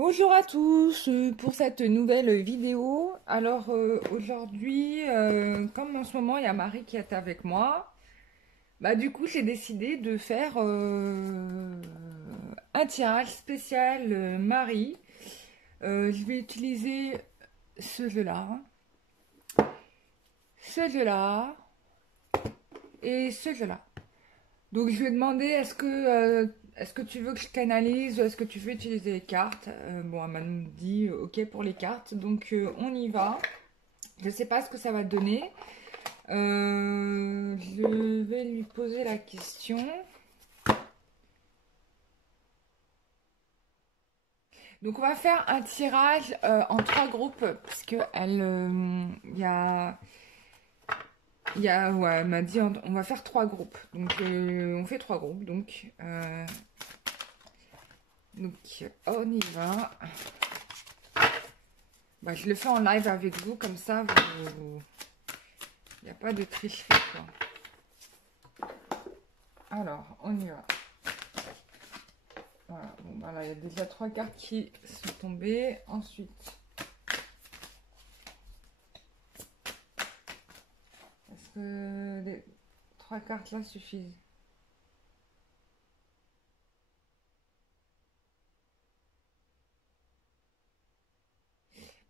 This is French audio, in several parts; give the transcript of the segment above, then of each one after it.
Bonjour à tous pour cette nouvelle vidéo. Alors aujourd'hui, comme en ce moment il y a Marie qui est avec moi, bah du coup j'ai décidé de faire un tirage spécial Marie. Je vais utiliser ce jeu-là, ce jeu-là et ce jeu-là. Donc je vais demander est-ce que tu veux que je canalise ou est-ce que tu veux utiliser les cartes. Bon, elle m'a dit ok pour les cartes, donc on y va. Je sais pas ce que ça va donner. Je vais lui poser la question. Donc on va faire un tirage en trois groupes parce que ouais, elle m'a dit on va faire trois groupes. Donc on fait trois groupes. Donc on y va. Bah, je le fais en live avec vous comme ça. Il n'y a pas de tricherie quoi. Alors on y va. Voilà, bon, bah là, il y a déjà trois cartes qui sont tombées. Ensuite, est-ce que les trois cartes là suffisent?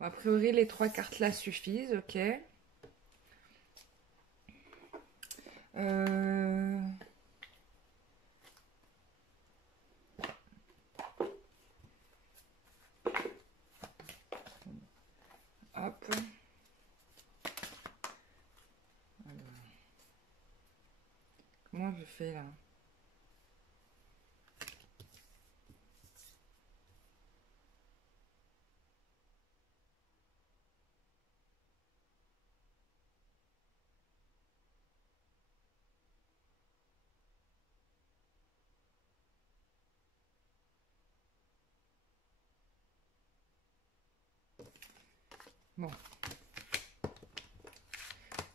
Bon, a priori, les trois cartes là suffisent, ok. Euh, Hop. Alors, comment je fais là? Bon.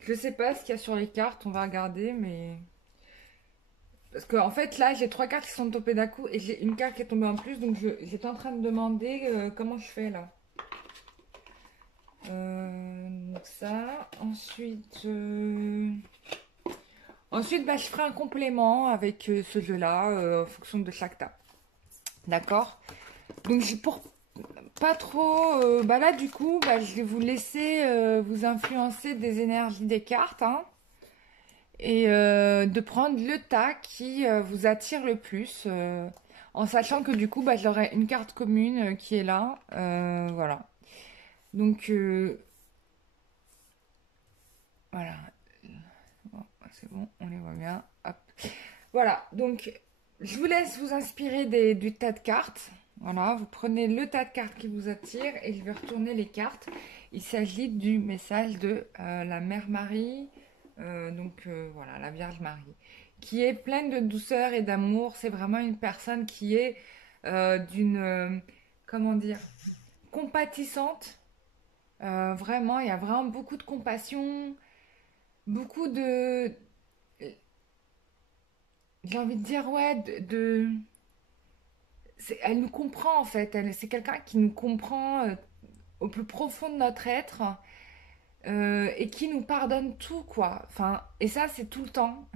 Je sais pas ce qu'il y a sur les cartes, on va regarder, mais... Parce qu'en fait, là, j'ai trois cartes qui sont tombées d'un coup et j'ai une carte qui est tombée en plus, donc j'étais en train de demander comment je fais là. Donc ça, ensuite bah, je ferai un complément avec ce jeu-là en fonction de chaque table. D'accord? Donc pour pas trop... bah là du coup, bah, je vais vous laisser vous influencer des énergies des cartes. Hein, et de prendre le tas qui vous attire le plus. En sachant que du coup, bah, j'aurai une carte commune qui est là. Voilà. Donc voilà. Bon, c'est bon, on les voit bien. Hop. Voilà, donc je vous laisse vous inspirer du tas de cartes. Voilà, vous prenez le tas de cartes qui vous attire et je vais retourner les cartes. Il s'agit du message de la Mère Marie, voilà, la Vierge Marie, qui est pleine de douceur et d'amour. C'est vraiment une personne qui est comment dire, compatissante. Vraiment, il y a vraiment beaucoup de compassion, beaucoup de, j'ai envie de dire, ouais, elle nous comprend en fait. C'est quelqu'un qui nous comprend au plus profond de notre être et qui nous pardonne tout, quoi. Enfin, et ça, c'est tout le temps.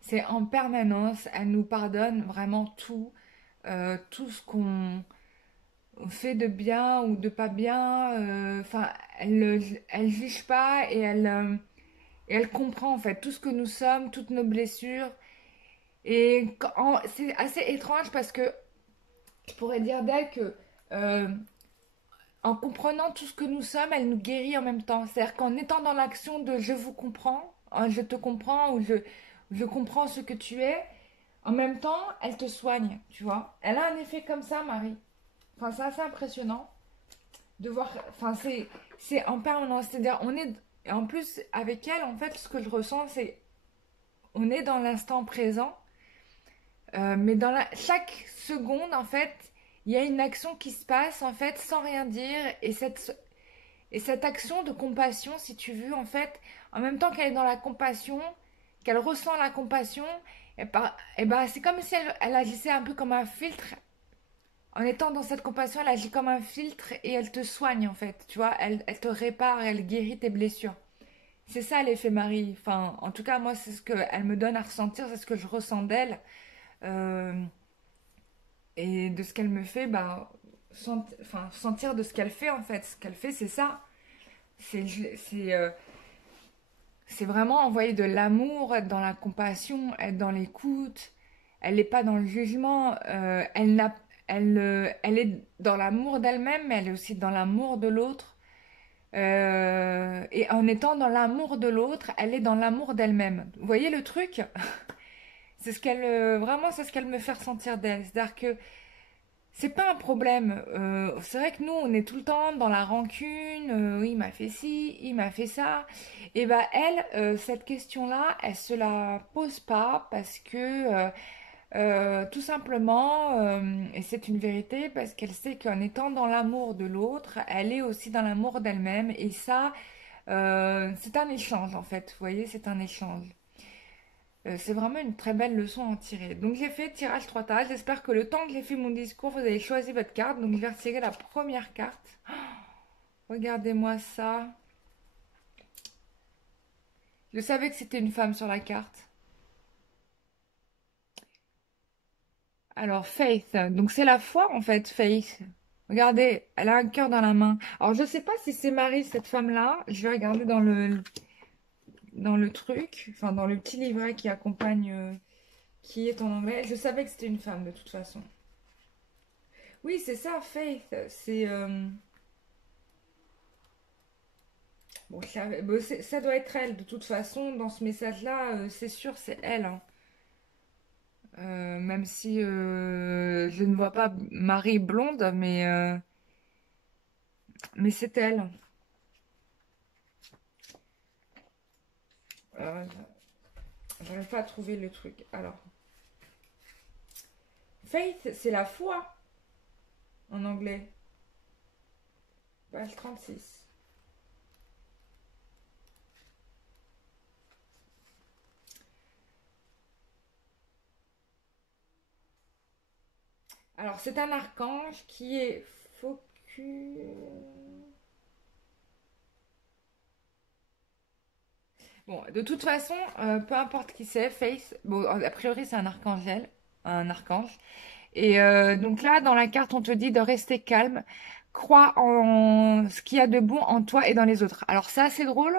C'est en permanence. Elle nous pardonne vraiment tout. Tout ce qu'on fait de bien ou de pas bien. Enfin, elle juge pas et elle comprend en fait tout ce que nous sommes, toutes nos blessures. Et c'est assez étrange parce que je pourrais dire d'elle que euh, en comprenant tout ce que nous sommes, elle nous guérit en même temps. C'est-à-dire qu'en étant dans l'action de je vous comprends, hein, je te comprends ou je comprends ce que tu es, en même temps, elle te soigne, tu vois. Elle a un effet comme ça, Marie. Enfin, c'est assez impressionnant de voir. Enfin, c'est en permanence. C'est-à-dire, on est. Et en plus, avec elle, en fait, ce que je ressens, c'est. On est dans l'instant présent, mais chaque seconde, en fait, il y a une action qui se passe, en fait, sans rien dire. Et cette action de compassion, si tu veux, en fait, en même temps qu'elle est dans la compassion, qu'elle ressent la compassion, et ben, c'est comme si elle agissait un peu comme un filtre En étant dans cette compassion, elle agit comme un filtre et elle te soigne en fait, tu vois, elle te répare, elle guérit tes blessures. C'est ça l'effet Marie. Enfin, en tout cas, moi, c'est ce qu'elle me donne à ressentir, c'est ce que je ressens d'elle. Euh, et de ce qu'elle me fait, bah, enfin, sentir de ce qu'elle fait en fait. Ce qu'elle fait, c'est ça. C'est c'est euh, c'est vraiment envoyer de l'amour, être dans la compassion, être dans l'écoute. Elle n'est pas dans le jugement. Elle est dans l'amour d'elle-même, mais elle est aussi dans l'amour de l'autre. Et en étant dans l'amour de l'autre, elle est dans l'amour d'elle-même. Vous voyez le truc? C'est ce qu'elle, vraiment, c'est ce qu'elle me fait ressentir d'elle. C'est-à-dire que c'est pas un problème. C'est vrai que nous, on est tout le temps dans la rancune. Il m'a fait ci, il m'a fait ça. Et bah elle, cette question-là, elle se la pose pas parce que tout simplement, et c'est une vérité, parce qu'elle sait qu'en étant dans l'amour de l'autre, elle est aussi dans l'amour d'elle-même. Et ça, c'est un échange en fait. Vous voyez, c'est un échange. C'est vraiment une très belle leçon à en tirer. Donc j'ai fait tirage 3 tages. J'espère que le temps que j'ai fait mon discours, vous avez choisi votre carte. Donc je vais retirer la première carte. Regardez-moi ça. Je savais que c'était une femme sur la carte. Alors Faith, donc c'est la foi en fait, Faith. Regardez, elle a un cœur dans la main. Alors je sais pas si c'est Marie cette femme-là. Je vais regarder dans le truc, enfin dans le petit livret qui accompagne, qui est en anglais. Je savais que c'était une femme de toute façon. Oui, c'est ça, Faith. C'est bon, bon, ça doit être elle de toute façon. Dans ce message-là, c'est sûr, c'est elle, hein. Même si je ne vois pas Marie blonde, mais c'est elle. Euh, J'arrive pas à trouver le truc. Alors, faith, c'est la foi en anglais. Page 36. Alors, c'est un archange qui est focus. Bon, de toute façon, peu importe qui c'est, Faith, bon, a priori, c'est un archangel, un archange. Et donc là, dans la carte, on te dit de rester calme, crois en ce qu'il y a de bon en toi et dans les autres. Alors ça, c'est drôle,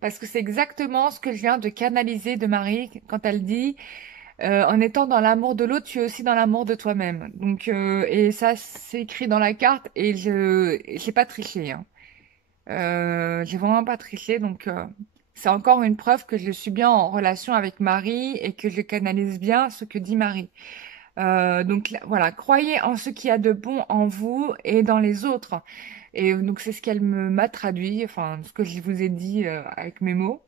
parce que c'est exactement ce que je viens de canaliser de Marie quand elle dit, en étant dans l'amour de l'autre, tu es aussi dans l'amour de toi-même. Donc, et ça, c'est écrit dans la carte, et j'ai pas triché, hein. J'ai vraiment pas triché, donc c'est encore une preuve que je suis bien en relation avec Marie et que je canalise bien ce que dit Marie. Donc voilà, croyez en ce qu'il y a de bon en vous et dans les autres. Et donc c'est ce qu'elle m'a traduit, enfin ce que je vous ai dit avec mes mots.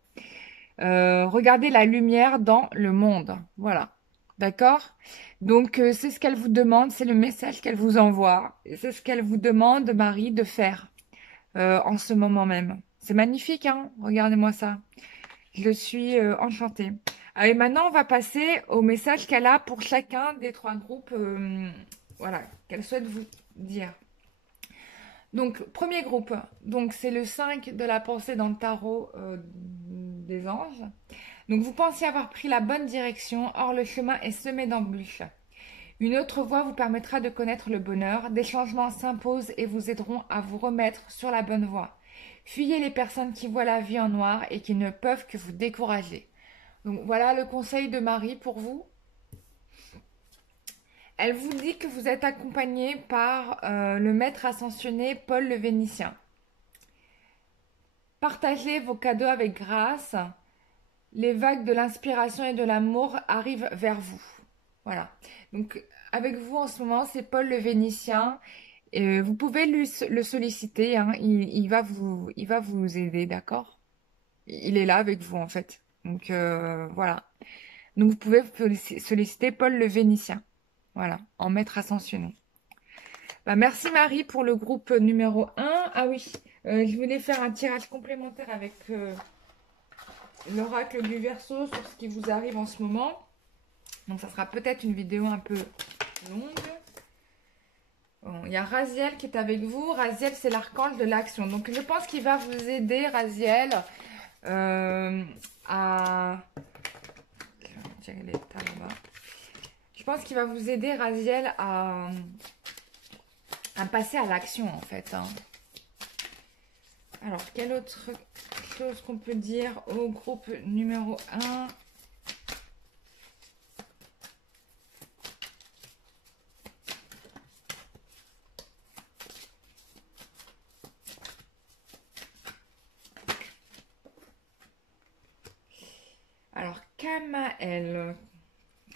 Regardez la lumière dans le monde. Voilà. D'accord? Donc c'est ce qu'elle vous demande, c'est le message qu'elle vous envoie. Et c'est ce qu'elle vous demande, Marie, de faire en ce moment même. C'est magnifique, hein? Regardez-moi ça. Je suis enchantée. Ah, et maintenant, on va passer au message qu'elle a pour chacun des trois groupes, voilà, qu'elle souhaite vous dire. Donc, premier groupe, donc c'est le 5 de la pensée dans le tarot des anges. Donc, vous pensez avoir pris la bonne direction, or le chemin est semé d'embûches. Une autre voie vous permettra de connaître le bonheur. Des changements s'imposent et vous aideront à vous remettre sur la bonne voie. Fuyez les personnes qui voient la vie en noir et qui ne peuvent que vous décourager. Donc voilà le conseil de Marie pour vous. Elle vous dit que vous êtes accompagné par le maître ascensionné Paul le Vénitien. Partagez vos cadeaux avec grâce. Les vagues de l'inspiration et de l'amour arrivent vers vous. Voilà. Donc avec vous en ce moment, c'est Paul le Vénitien. Vous pouvez le solliciter, hein. Il va vous aider, d'accord? Il est là avec vous en fait. Donc voilà. Donc vous pouvez solliciter Paul le Vénitien. Voilà, en maître ascensionné. Bah, merci Marie pour le groupe numéro 1. Ah oui, je voulais faire un tirage complémentaire avec l'oracle du Verseau sur ce qui vous arrive en ce moment. Donc ça sera peut-être une vidéo un peu longue. Bon, il y a Raziel qui est avec vous. Raziel, c'est l'archange de l'action. Donc, je pense qu'il va vous aider, Raziel, euh, à... Tiens, elle est là-bas. Je pense qu'il va vous aider, Raziel, à passer à l'action, en fait. Hein. Alors, quelle autre chose qu'on peut dire au groupe numéro 1? Alors, Kamael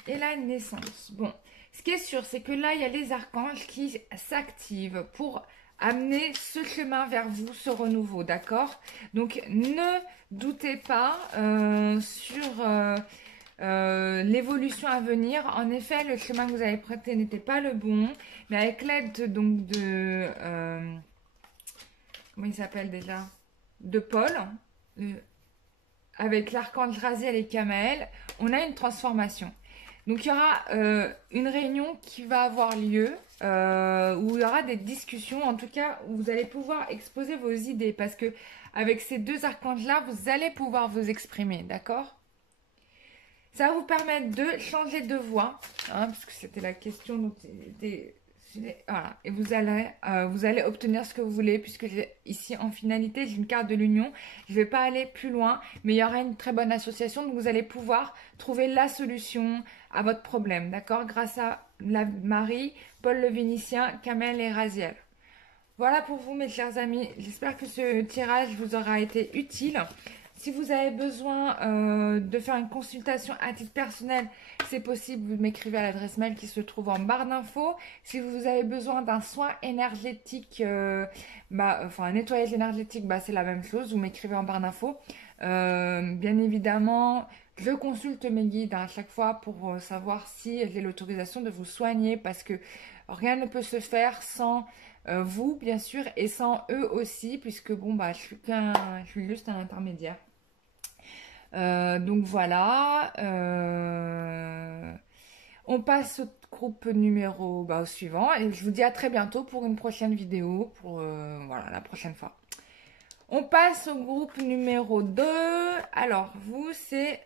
et la naissance. Bon, ce qui est sûr, c'est que là, il y a les archanges qui s'activent pour amener ce chemin vers vous, ce renouveau, d'accord? Donc, ne doutez pas sur l'évolution à venir. En effet, le chemin que vous avez prêté n'était pas le bon, mais avec l'aide donc de... comment il s'appelle déjà? De Paul, avec l'archange Raziel et Kamael, on a une transformation. Donc il y aura une réunion qui va avoir lieu, où il y aura des discussions, en tout cas où vous allez pouvoir exposer vos idées, parce que avec ces deux archanges-là, vous allez pouvoir vous exprimer, d'accord? Ça va vous permettre de changer de voix, hein, parce que c'était la question dont voilà. Et vous allez obtenir ce que vous voulez, puisque ici en finalité, j'ai une carte de l'union. Je ne vais pas aller plus loin, mais il y aura une très bonne association, donc vous allez pouvoir trouver la solution à votre problème, d'accord? Grâce à la Marie, Paul le Vénitien, Kamel et Raziel. Voilà pour vous, mes chers amis. J'espère que ce tirage vous aura été utile. Si vous avez besoin de faire une consultation à titre personnel, c'est possible. Vous m'écrivez à l'adresse mail qui se trouve en barre d'infos. Si vous avez besoin d'un soin énergétique, enfin un nettoyage énergétique, c'est la même chose. Vous m'écrivez en barre d'infos. Bien évidemment, je consulte mes guides à chaque fois pour savoir si j'ai l'autorisation de vous soigner, parce que rien ne peut se faire sans vous, bien sûr, et sans eux aussi, puisque bon, je suis juste un intermédiaire. Donc voilà. On passe au groupe numéro au suivant, et je vous dis à très bientôt pour une prochaine vidéo, pour voilà, la prochaine fois. On passe au groupe numéro 2. Alors, vous, c'est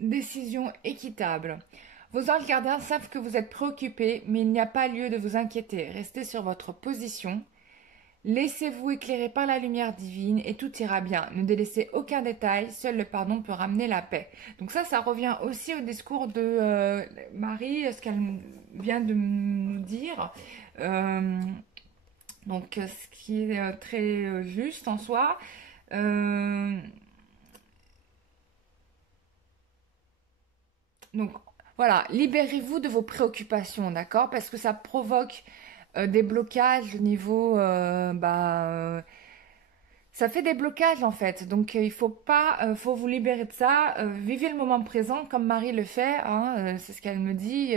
décision équitable. Vos anges gardiens savent que vous êtes préoccupé, mais il n'y a pas lieu de vous inquiéter. Restez sur votre position. Laissez-vous éclairer par la lumière divine et tout ira bien. Ne délaissez aucun détail, seul le pardon peut ramener la paix. Donc ça revient aussi au discours de Marie, ce qu'elle vient de nous dire. Donc ce qui est très juste en soi. Donc voilà, libérez-vous de vos préoccupations, d'accord? Parce que ça provoque des blocages au niveau... ça fait des blocages en fait. Donc il faut pas... faut vous libérer de ça. Vivez le moment présent comme Marie le fait. Hein, c'est ce qu'elle me dit.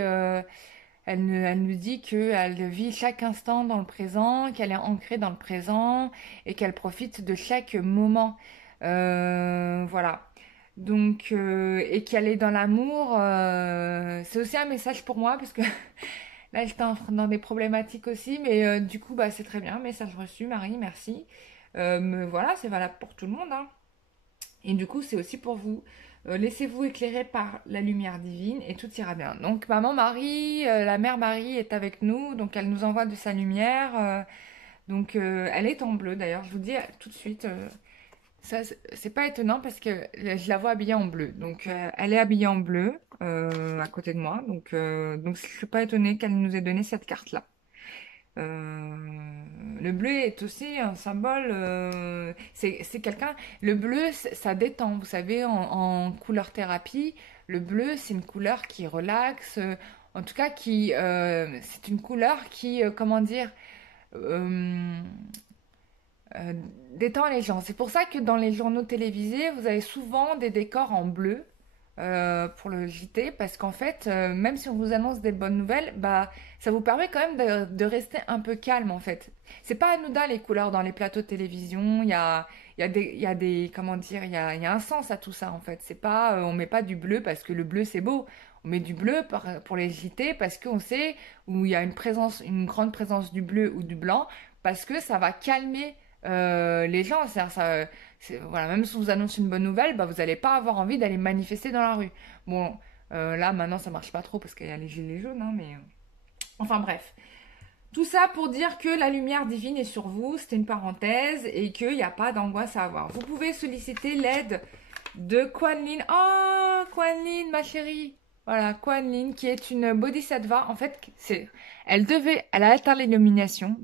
Elle nous dit qu'elle vit chaque instant dans le présent, qu'elle est ancrée dans le présent et qu'elle profite de chaque moment. Voilà. Donc, et qu'elle est dans l'amour, c'est aussi un message pour moi, parce que là, j'étais dans des problématiques aussi, mais du coup, c'est très bien. Message reçu, Marie, merci. Mais voilà, c'est valable pour tout le monde, hein. Et du coup, c'est aussi pour vous. Laissez-vous éclairer par la lumière divine et tout ira bien. Donc, maman Marie, la mère Marie est avec nous, donc elle nous envoie de sa lumière. Donc, elle est en bleu d'ailleurs, je vous dis tout de suite. Ça, c'est pas étonnant parce que je la vois habillée en bleu. Donc, elle est habillée en bleu à côté de moi. Donc je suis pas étonnée qu'elle nous ait donné cette carte-là. Le bleu est aussi un symbole. C'est quelqu'un. Le bleu, ça détend. Vous savez, en couleur thérapie, le bleu, c'est une couleur qui relaxe. En tout cas, c'est une couleur qui, comment dire, euh, euh, détend les gens. C'est pour ça que dans les journaux télévisés, vous avez souvent des décors en bleu. pour le JT parce qu'en fait, même si on vous annonce des bonnes nouvelles, bah, ça vous permet quand même de rester un peu calme en fait. C'est pas anodin les couleurs dans les plateaux de télévision. Il y a des, comment dire, il y a un sens à tout ça en fait. C'est pas, on met pas du bleu parce que le bleu c'est beau. On met du bleu pour les JT parce qu'on sait où il y a une présence, une grande présence du bleu ou du blanc parce que ça va calmer les gens. Voilà, même si on vous annonce une bonne nouvelle, bah, vous n'allez pas avoir envie d'aller manifester dans la rue. Bon, là maintenant ça marche pas trop parce qu'il y a les gilets jaunes, hein, mais enfin bref. Tout ça pour dire que la lumière divine est sur vous, c'était une parenthèse et qu'il n'y a pas d'angoisse à avoir. Vous pouvez solliciter l'aide de Kuan Yin. Oh, Kuan Yin, ma chérie. Voilà, Kuan Yin, qui est une bodhisattva. En fait, elle a atteint l'illumination.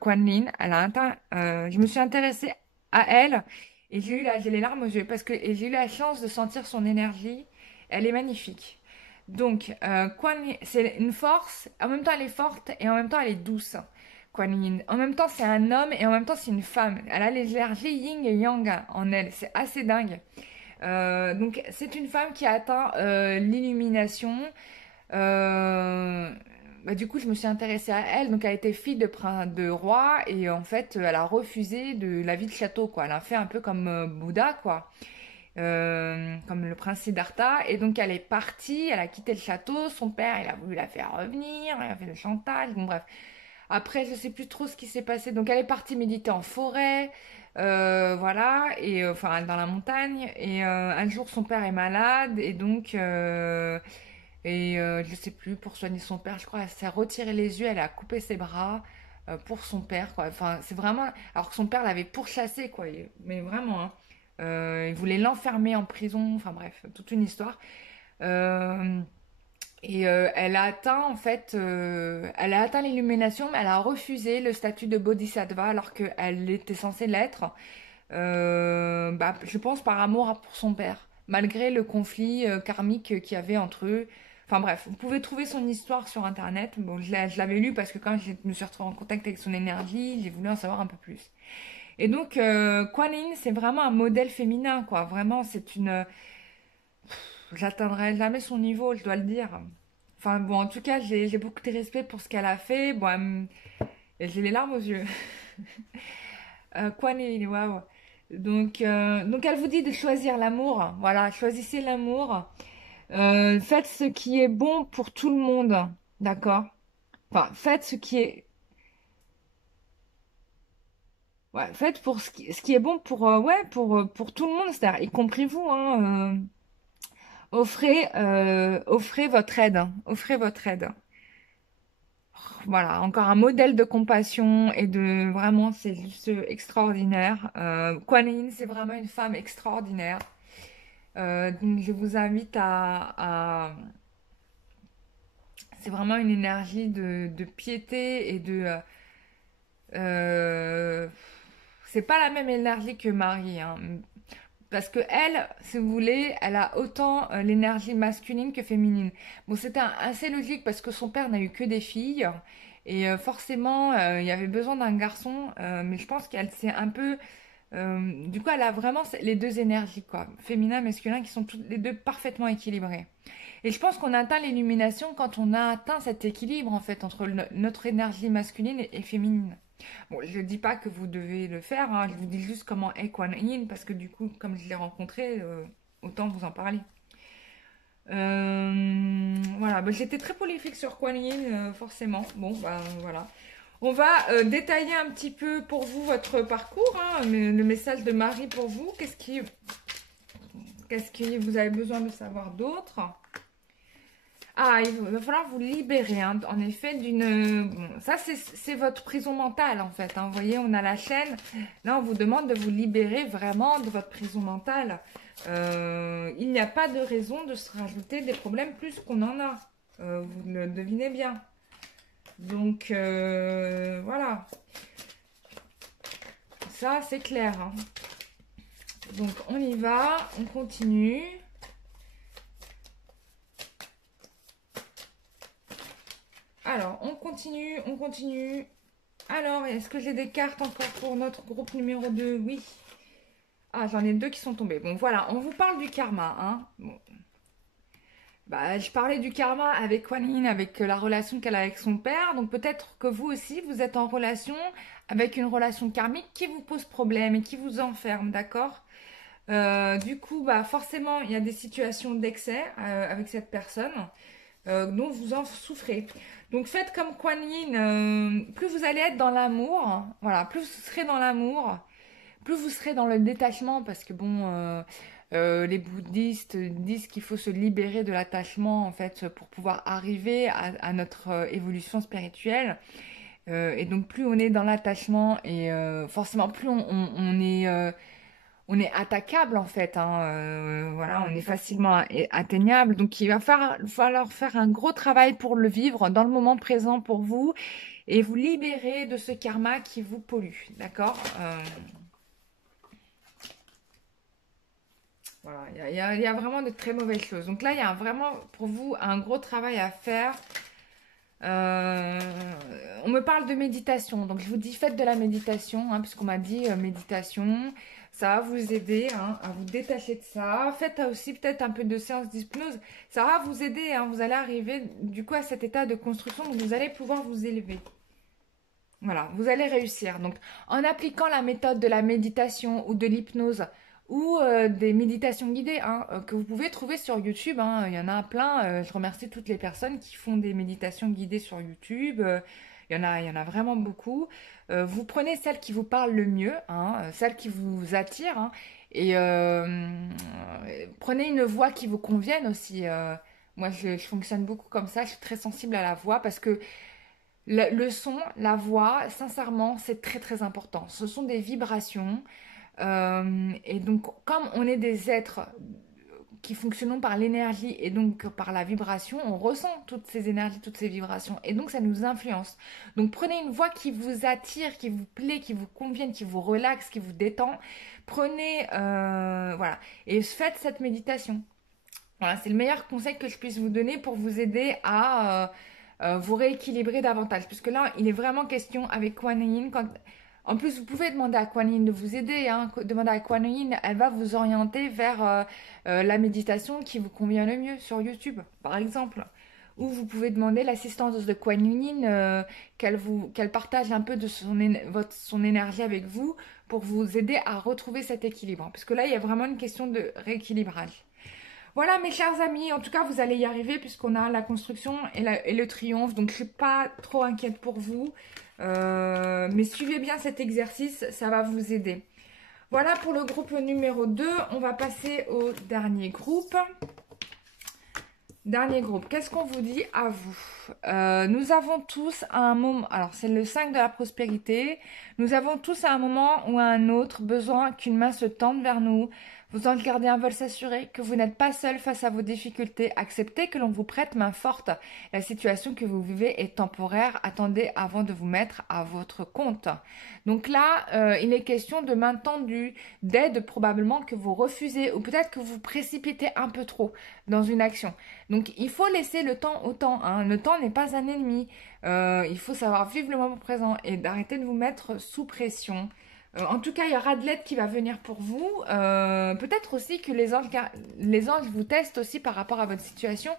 Kuan Yin, elle a atteint. Je me suis intéressée à elle et j'ai les larmes aux yeux parce que et j'ai eu la chance de sentir son énergie. Elle est magnifique. Donc, Kuan Yin, c'est une force. En même temps, elle est forte et en même temps, elle est douce. Kuan Yin. En même temps, c'est un homme et en même temps, c'est une femme. Elle a les énergies yin et yang en elle. C'est assez dingue. Donc c'est une femme qui a atteint l'illumination. Euh, Bah, du coup, je me suis intéressée à elle. Donc, elle était fille de roi et en fait, elle a refusé de la vie de château, quoi. Elle a fait un peu comme Bouddha, quoi. Comme le prince Siddhartha. Et donc, elle est partie, elle a quitté le château. Son père, il a voulu la faire revenir, il a fait le chantage. Bon, bref. Après, je sais plus trop ce qui s'est passé. Donc, elle est partie méditer en forêt, voilà, et enfin dans la montagne. Et un jour, son père est malade, et donc, je sais plus, pour soigner son père, je crois, elle s'est retiré les yeux, elle a coupé ses bras pour son père, quoi. Enfin, c'est vraiment, alors que son père l'avait pourchassé, quoi. Mais vraiment, hein. Il voulait l'enfermer en prison. Enfin bref, toute une histoire. Euh, Elle a atteint en fait, elle a atteint l'illumination, mais elle a refusé le statut de bodhisattva alors qu'elle était censée l'être. Bah, je pense par amour pour son père, malgré le conflit karmique qu'il y avait entre eux. Enfin bref, vous pouvez trouver son histoire sur internet. Bon, je l'avais lu parce que quand je me suis retrouvée en contact avec son énergie, j'ai voulu en savoir un peu plus. Et donc, Kuan Yin, c'est vraiment un modèle féminin, quoi. Vraiment, c'est une. J'atteindrai jamais son niveau, je dois le dire. Enfin bon, en tout cas, j'ai beaucoup de respect pour ce qu'elle a fait. Bon, et j'ai les larmes aux yeux. Quoi, Nelly, waouh. Donc elle vous dit de choisir l'amour. Voilà, choisissez l'amour. Faites ce qui est bon pour tout le monde. D'accord? Enfin, faites ce qui est. Ouais, faites pour ce qui est bon pour, ouais, pour tout le monde, c'est-à-dire y compris vous. Hein, offrez votre aide. Hein, offrez votre aide. Voilà, encore un modèle de compassion et de vraiment, c'est juste extraordinaire. Kuan Yin, c'est vraiment une femme extraordinaire. Donc je vous invite c'est vraiment une énergie de piété et de. Euh, c'est pas la même énergie que Marie, hein. Parce que elle, si vous voulez, elle a autant l'énergie masculine que féminine. Bon, c'était assez logique parce que son père n'a eu que des filles. Et forcément, il y avait besoin d'un garçon. Mais je pense qu'elle s'est un peu... du coup, elle a vraiment les deux énergies, quoi. Féminin, masculin, qui sont toutes les deux parfaitement équilibrées. Et je pense qu'on atteint l'illumination quand on a atteint cet équilibre, en fait, entre notre énergie masculine et féminine. Bon, je ne dis pas que vous devez le faire, hein, je vous dis juste comment est Kuan Yin, parce que du coup, comme je l'ai rencontré, autant vous en parler. Voilà, bah, j'étais très prolifique sur Kuan Yin, forcément. Bon, bah voilà. On va détailler un petit peu pour vous votre parcours, hein, le message de Marie pour vous. Qu'est-ce que vous avez besoin de savoir d'autre? Ah, va falloir vous libérer, hein, en effet, d'une... Bon, ça, c'est votre prison mentale, en fait. Hein. Vous voyez, on a la chaîne. Là, on vous demande de vous libérer vraiment de votre prison mentale. Il n'y a pas de raison de se rajouter des problèmes plus qu'on en a. Vous le devinez bien. Donc, voilà. Ça, c'est clair. Hein. Donc, on y va. On continue. Alors, on continue, on continue. Alors, est-ce que j'ai des cartes encore pour notre groupe numéro 2? Oui. Ah, j'en ai deux qui sont tombées. Bon, voilà, on vous parle du karma. Hein. Bon. Bah, je parlais du karma avec Kuan Yin, avec la relation qu'elle a avec son père. Donc peut-être que vous aussi, vous êtes en relation avec une relation karmique qui vous pose problème et qui vous enferme, d'accord? Du coup, bah forcément, il y a des situations d'excès avec cette personne dont vous en souffrez. Donc faites comme Kuan Yin, plus vous allez être dans l'amour, voilà, plus vous serez dans l'amour, plus vous serez dans le détachement, parce que bon, les bouddhistes disent qu'il faut se libérer de l'attachement en fait pour pouvoir arriver à notre évolution spirituelle. Et donc plus on est dans l'attachement et forcément plus on est attaquable en fait, hein, voilà, on est facilement atteignable. Donc il va falloir faire un gros travail pour le vivre dans le moment présent pour vous et vous libérer de ce karma qui vous pollue, d'accord? Voilà, il y a vraiment de très mauvaises choses. Donc là, il y a vraiment pour vous un gros travail à faire. Euh, on me parle de méditation, donc je vous dis faites de la méditation, hein, puisqu'on m'a dit méditation, ça va vous aider hein, à vous détacher de ça. Faites aussi peut-être un peu de séance d'hypnose, ça va vous aider, hein, vous allez arriver du coup à cet état de construction, donc vous allez pouvoir vous élever. Voilà, vous allez réussir. Donc, en appliquant la méthode de la méditation ou de l'hypnose ou des méditations guidées hein, que vous pouvez trouver sur YouTube, hein, il y en a plein. Je remercie toutes les personnes qui font des méditations guidées sur YouTube. Il y en a vraiment beaucoup. Vous prenez celle qui vous parle le mieux, hein, celle qui vous attire, hein, et prenez une voix qui vous convienne aussi. Moi, je fonctionne beaucoup comme ça. Je suis très sensible à la voix parce que le son, la voix, sincèrement, c'est très très important. Ce sont des vibrations. Et donc, comme on est des êtres qui fonctionnons par l'énergie et donc par la vibration, on ressent toutes ces énergies, toutes ces vibrations. Et donc, ça nous influence. Donc, prenez une voix qui vous attire, qui vous plaît, qui vous convienne, qui vous relaxe, qui vous détend. Prenez, voilà, et faites cette méditation. Voilà, c'est le meilleur conseil que je puisse vous donner pour vous aider à vous rééquilibrer davantage. Puisque là, il est vraiment question avec Kuan Yin. En plus, vous pouvez demander à Kuan Yin de vous aider. Hein. Demandez à Kuan Yin, elle va vous orienter vers la méditation qui vous convient le mieux sur YouTube, par exemple. Ou vous pouvez demander l'assistance de Kuan Yin, qu'elle partage un peu de son énergie avec vous pour vous aider à retrouver cet équilibre. Parce que là, il y a vraiment une question de rééquilibrage. Voilà mes chers amis, en tout cas vous allez y arriver puisqu'on a la construction et le triomphe, donc je suis pas trop inquiète pour vous. Mais suivez bien cet exercice, ça va vous aider. Voilà pour le groupe numéro 2, on va passer au dernier groupe. Dernier groupe, qu'est-ce qu'on vous dit à vous? Nous avons tous à un moment, alors c'est le 5 de la prospérité, nous avons tous à un moment ou à un autre besoin qu'une main se tende vers nous. Vous en gardez un veulent s'assurer que vous n'êtes pas seul face à vos difficultés. Acceptez que l'on vous prête main forte. La situation que vous vivez est temporaire. Attendez avant de vous mettre à votre compte. Donc là, il est question de main tendue, d'aide probablement que vous refusez ou peut-être que vous précipitez un peu trop dans une action. Donc il faut laisser le temps au temps. Hein. Le temps n'est pas un ennemi. Il faut savoir vivre le moment présent et d'arrêter de vous mettre sous pression. En tout cas, il y aura de l'aide qui va venir pour vous. Peut-être aussi que les anges vous testent aussi par rapport à votre situation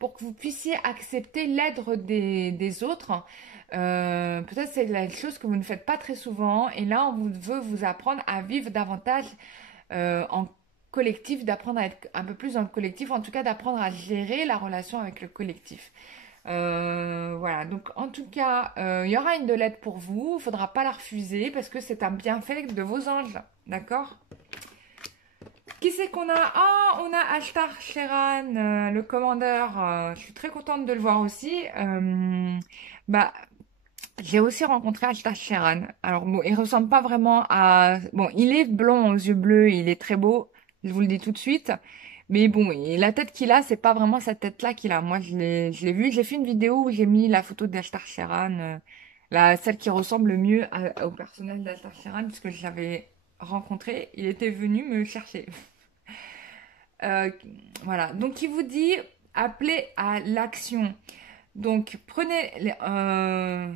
pour que vous puissiez accepter l'aide des autres. Peut-être c'est la chose que vous ne faites pas très souvent. Et là, on veut vous apprendre à vivre davantage en collectif, d'apprendre à être un peu plus dans le collectif, en tout cas d'apprendre à gérer la relation avec le collectif. Voilà, donc en tout cas, il y aura une de l'aide pour vous. Il ne faudra pas la refuser parce que c'est un bienfait de vos anges. D'accord? Qui c'est qu'on a? Ah, on a Ashtar Sheran, le commandeur. Je suis très contente de le voir aussi. Bah, j'ai aussi rencontré Ashtar Sheran. Alors, bon, il ressemble pas vraiment à... Bon, il est blond aux yeux bleus, il est très beau. Je vous le dis tout de suite. Mais bon, et la tête qu'il a, c'est pas vraiment cette tête-là qu'il a. Moi, je l'ai vu. J'ai fait une vidéo où j'ai mis la photo d'Ashtar Sheran, celle qui ressemble le mieux au personnage d'Ashtar Sheran, puisque je l'avais rencontré. Il était venu me chercher. Euh, voilà. Donc, il vous dit, appelez à l'action. Donc, prenez... on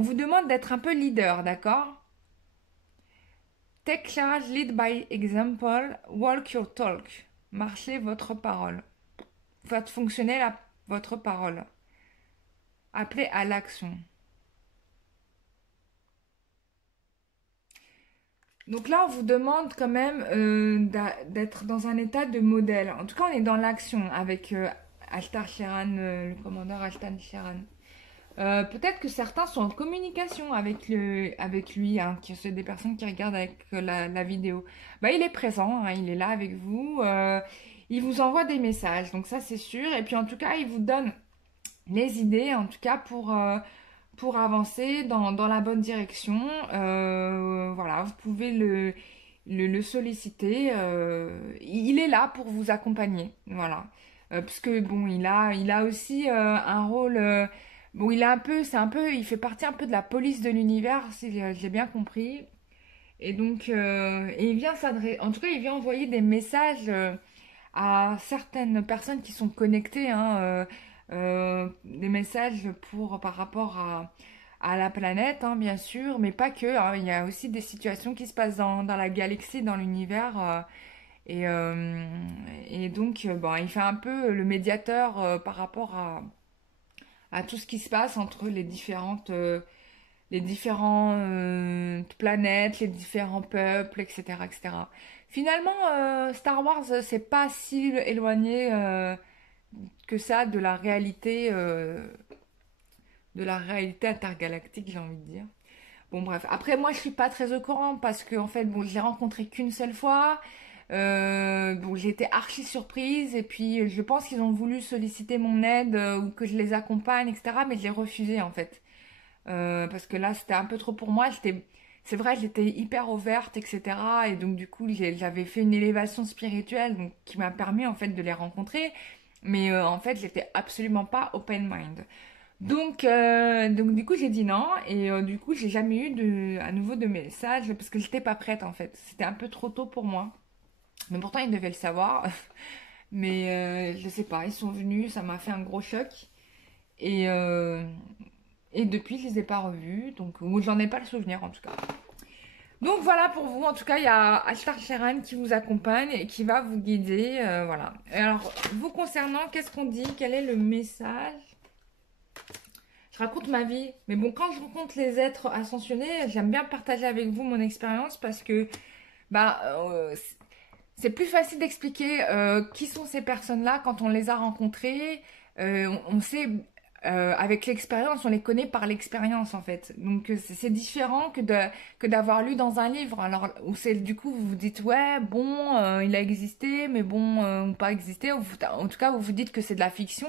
vous demande d'être un peu leader, d'accord? Take charge, lead by example, walk your talk. marcher votre parole. Faites fonctionner votre parole. Appelez à l'action. Donc là, on vous demande quand même d'être dans un état de modèle. En tout cas, on est dans l'action avec Altar Sheran, le commandeur Altar Sheran. Peut-être que certains sont en communication avec lui, hein, qui c'est des personnes qui regardent avec la vidéo. Bah, il est présent, hein, il est là avec vous. Il vous envoie des messages, donc ça c'est sûr. Et puis en tout cas, il vous donne les idées, en tout cas pour avancer dans la bonne direction. Voilà, vous pouvez le solliciter. Il est là pour vous accompagner. Voilà. Parce que bon, il a aussi un rôle. Bon, il fait partie un peu de la police de l'univers, si j'ai bien compris. Et donc, et il vient s'adresser. En tout cas, il vient envoyer des messages à certaines personnes qui sont connectées, hein, des messages par rapport à la planète, hein, bien sûr, mais pas que, hein. Il y a aussi des situations qui se passent dans la galaxie, dans l'univers. Et, euh, et donc, bon, il fait un peu le médiateur par rapport à tout ce qui se passe entre les différentes planètes, les différents peuples, etc., etc. Finalement, Star Wars, c'est pas si éloigné que ça de la réalité intergalactique, j'ai envie de dire. Bon, bref. Après, moi, je suis pas très au courant parce que, en fait, bon, je l'ai rencontré qu'une seule fois. Bon, j'ai été archi surprise et puis je pense qu'ils ont voulu solliciter mon aide ou que je les accompagne, etc. Mais je l'ai refusé, en fait. Parce que là, c'était un peu trop pour moi. C'est vrai, j'étais hyper ouverte, etc. Et donc, du coup, j'avais fait une élévation spirituelle donc, qui m'a permis, en fait, de les rencontrer. Mais en fait, j'étais absolument pas open mind. Donc du coup, j'ai dit non. Et du coup, j'ai jamais eu à nouveau de message parce que j'étais pas prête, en fait. C'était un peu trop tôt pour moi. Mais pourtant, ils devaient le savoir. Mais je sais pas, ils sont venus, ça m'a fait un gros choc. Et, euh, et depuis, je les ai pas revus, donc ou j'en ai pas le souvenir en tout cas. Donc voilà pour vous. En tout cas, il y a Ashtar Sheran qui vous accompagne et qui va vous guider. Voilà. Et alors, vous concernant, qu'est-ce qu'on dit? Quel est le message? Je raconte ma vie. Mais bon, quand je rencontre les êtres ascensionnés, j'aime bien partager avec vous mon expérience parce que bah, c'est plus facile d'expliquer qui sont ces personnes-là quand on les a rencontrées. On sait, avec l'expérience, on les connaît par l'expérience en fait. Donc c'est différent que d'avoir lu dans un livre. Alors où c'est du coup vous vous dites ouais bon il a existé mais bon ou pas existé. En tout cas vous vous dites que c'est de la fiction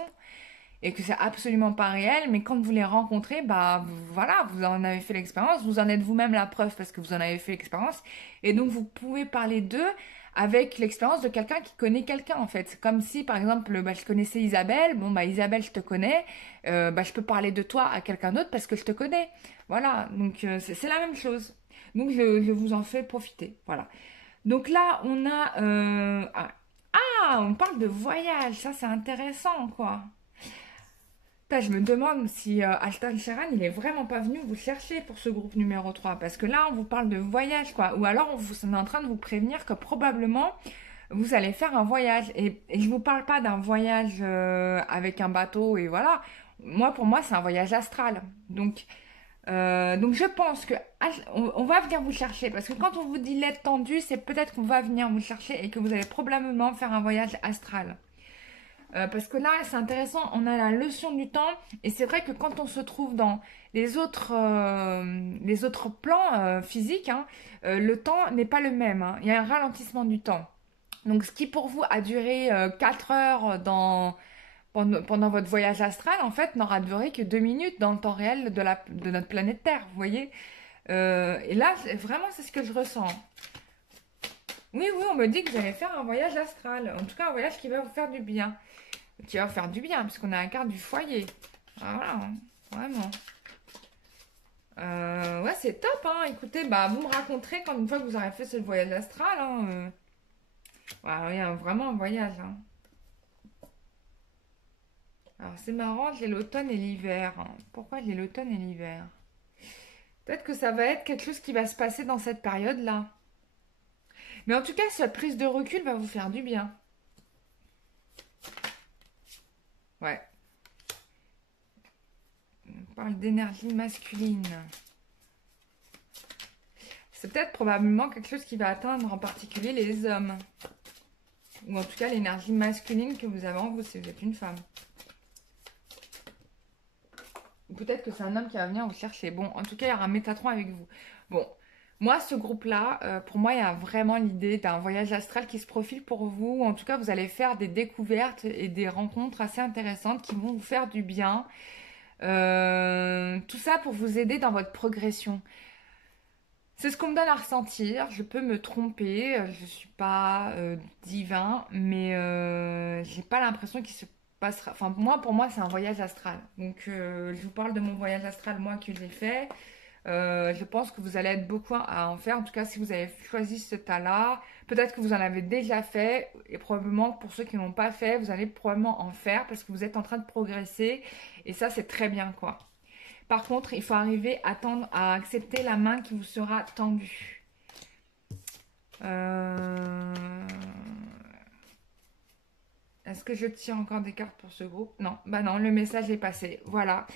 et que c'est absolument pas réel. Mais quand vous les rencontrez, bah voilà vous en avez fait l'expérience, vous en êtes vous-même la preuve parce que vous en avez fait l'expérience et donc vous pouvez parler d'eux avec l'expérience de quelqu'un qui connaît quelqu'un en fait. C'est comme si par exemple bah, je connaissais Isabelle, bon bah Isabelle je te connais, bah je peux parler de toi à quelqu'un d'autre parce que je te connais. Voilà, donc c'est la même chose. Donc je vous en fais profiter. Voilà. Donc là on a on parle de voyage, ça c'est intéressant quoi. Putain, je me demande si Altan Sheran, il est vraiment pas venu vous chercher pour ce groupe numéro 3. Parce que là, on vous parle de voyage, quoi. Ou alors, on est en train de vous prévenir que probablement, vous allez faire un voyage. Et je vous parle pas d'un voyage avec un bateau et voilà. Moi, pour moi, c'est un voyage astral. Donc je pense que on va venir vous chercher. Parce que quand on vous dit l'aide tendue, c'est peut-être qu'on va venir vous chercher et que vous allez probablement faire un voyage astral. Parce que là, c'est intéressant, on a la leçon du temps, et c'est vrai que quand on se trouve dans les autres plans physiques, hein, le temps n'est pas le même, hein. Il y a un ralentissement du temps. Donc, ce qui pour vous a duré 4 heures pendant votre voyage astral, en fait, n'aura duré que 2 minutes dans le temps réel de notre planète Terre, vous voyez. Et là, vraiment, c'est ce que je ressens. Oui, oui, on me dit que vous allez faire un voyage astral. En tout cas, un voyage qui va vous faire du bien. Qui va vous faire du bien, puisqu'on a la carte du foyer. Ah, voilà, hein, vraiment. Ouais, c'est top, hein. Écoutez, bah, vous me raconterez quand une fois que vous aurez fait ce voyage astral, hein. Ouais, vraiment un voyage, hein. Alors, c'est marrant, j'ai l'automne et l'hiver, hein. Pourquoi j'ai l'automne et l'hiver? Peut-être que ça va être quelque chose qui va se passer dans cette période-là. Mais en tout cas, cette prise de recul va vous faire du bien. Ouais. On parle d'énergie masculine. C'est peut-être probablement quelque chose qui va atteindre en particulier les hommes. Ou en tout cas l'énergie masculine que vous avez en vous si vous êtes une femme. Ou peut-être que c'est un homme qui va venir vous chercher. Bon, en tout cas, il y aura un Métatron avec vous. Bon, moi, ce groupe-là, pour moi, il y a vraiment l'idée d'un voyage astral qui se profile pour vous. En tout cas, vous allez faire des découvertes et des rencontres assez intéressantes qui vont vous faire du bien. Tout ça pour vous aider dans votre progression. C'est ce qu'on me donne à ressentir. Je peux me tromper. Je ne suis pas divin, mais j'ai pas l'impression qu'il se passera. Enfin, moi, pour moi, c'est un voyage astral. Donc, je vous parle de mon voyage astral, moi, que j'ai fait. Je pense que vous allez être beaucoup à en faire. En tout cas, si vous avez choisi ce tas-là, peut-être que vous en avez déjà fait. Et probablement, pour ceux qui n'ont pas fait, vous allez probablement en faire parce que vous êtes en train de progresser. Et ça, c'est très bien, quoi. Par contre, il faut arriver à accepter la main qui vous sera tendue. Est-ce que je tire encore des cartes pour ce groupe? Non, bah non, le message est passé. Voilà.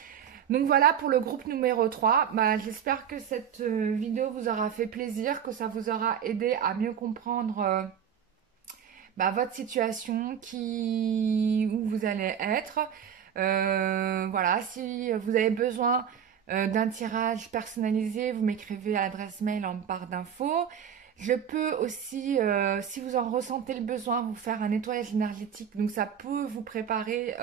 Donc voilà pour le groupe numéro 3. Bah, j'espère que cette vidéo vous aura fait plaisir, que ça vous aura aidé à mieux comprendre votre situation, où vous allez être. Voilà, si vous avez besoin d'un tirage personnalisé, vous m'écrivez à l'adresse mail en barre d'infos. Je peux aussi, si vous en ressentez le besoin, vous faire un nettoyage énergétique. Donc ça peut vous préparer,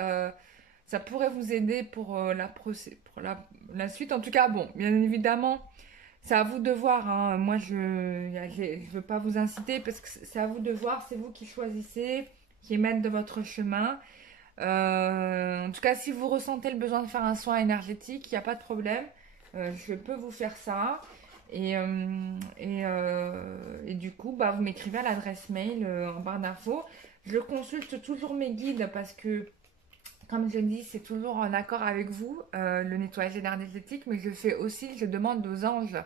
ça pourrait vous aider pour, la suite. En tout cas, bon, bien évidemment, c'est à vous de voir, hein. Moi, je ne veux pas vous inciter parce que c'est à vous de voir. C'est vous qui choisissez, qui est maître de votre chemin. En tout cas, si vous ressentez le besoin de faire un soin énergétique, il n'y a pas de problème. Je peux vous faire ça. Et du coup, vous m'écrivez à l'adresse mail en barre d'infos. Je consulte toujours mes guides parce que, comme je dis, c'est toujours en accord avec vous, le nettoyage énergétique. Mais je fais aussi, je demande aux anges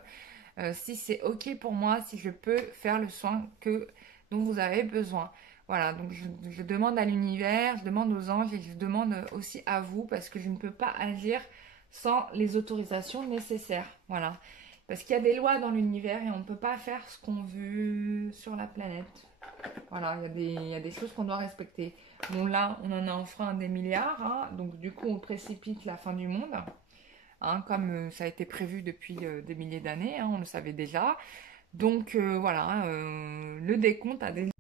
si c'est OK pour moi, si je peux faire le soin dont vous avez besoin. Voilà, donc je demande à l'univers, je demande aux anges et je demande aussi à vous parce que je ne peux pas agir sans les autorisations nécessaires. Voilà. Parce qu'il y a des lois dans l'univers et on ne peut pas faire ce qu'on veut sur la planète. Voilà, il y a des choses qu'on doit respecter. Bon, là, on en a enfreint des milliards, hein, donc du coup, on précipite la fin du monde. Hein, comme ça a été prévu depuis des milliers d'années, hein, on le savait déjà. Donc voilà, le décompte a des